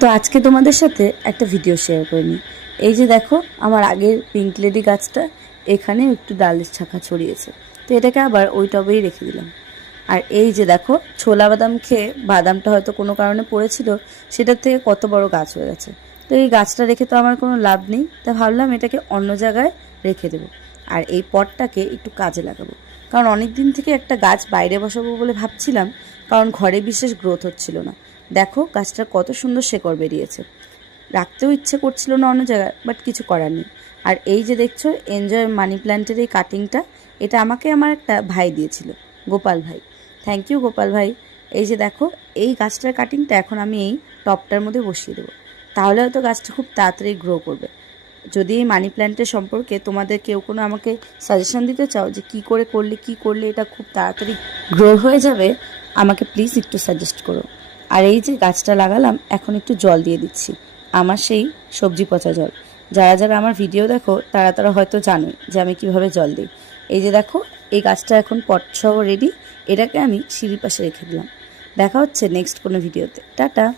তো আজকে তোমাদের সাথে একটা ভিডিও শেয়ার করে নিই এই যে দেখো, আমার আগের পিঙ্ক লেডি গাছটা এখানে একটু ডালের শাখা ছড়িয়েছে। তো এটাকে আবার ওই টবেই রেখে দিলাম। আর এই যে দেখো, ছোলা বাদাম খেয়ে বাদামটা হয়তো কোনো কারণে পড়েছিল, সেটার থেকে কত বড় গাছ হয়ে গেছে। তো এই গাছটা রেখে তো আমার কোনো লাভ নেই, তা ভাবলাম এটাকে অন্য জায়গায় রেখে দেবো। আর এই পটটাকে একটু কাজে লাগাবো। কারণ অনেক দিন থেকে একটা গাছ বাইরে বসাবো বলে ভাবছিলাম, কারণ ঘরে বিশেষ গ্রোথ হচ্ছিল না। দেখো গাছটার কত সুন্দর শেকড় বেরিয়েছে। রাখতেও ইচ্ছে করছিল না অন্য জায়গায় বাট কিছু করার নেই। আর এই যে দেখছ এনজয় মানি প্ল্যান্টের এই কাটিংটা এটা আমাকে আমার একটা ভাই দিয়েছিল, গোপাল ভাই। থ্যাংক ইউ গোপাল ভাই। এই যে দেখো, এই গাছটার কাটিংটা এখন আমি এই টপটার মধ্যে বসিয়ে দেবো। তাহলে হয়তো গাছটা খুব তাড়াতাড়ি গ্রো করবে। যদি এই মানি প্ল্যান্টের সম্পর্কে তোমাদের কেউ কোনো আমাকে সাজেশন দিতে চাও যে কি করে করলে, কি করলে এটা খুব তাড়াতাড়ি গ্রো হয়ে যাবে, আমাকে প্লিজ একটু সাজেস্ট করো। আর এই যে গাছটা লাগালাম, এখন একটু জল দিয়ে দিচ্ছি। আমার সেই সবজি পচা জল। যারা যারা আমার ভিডিও দেখো, তারা তারা হয়তো জানে যে আমি কীভাবে জল দিই। এই যে দেখো, এই গাছটা এখন পটসহ রেডি এটাকে আমি সিঁড়ির পাশে রেখে দিলাম। দেখা হচ্ছে নেক্সট কোনো ভিডিওতে। টাটা!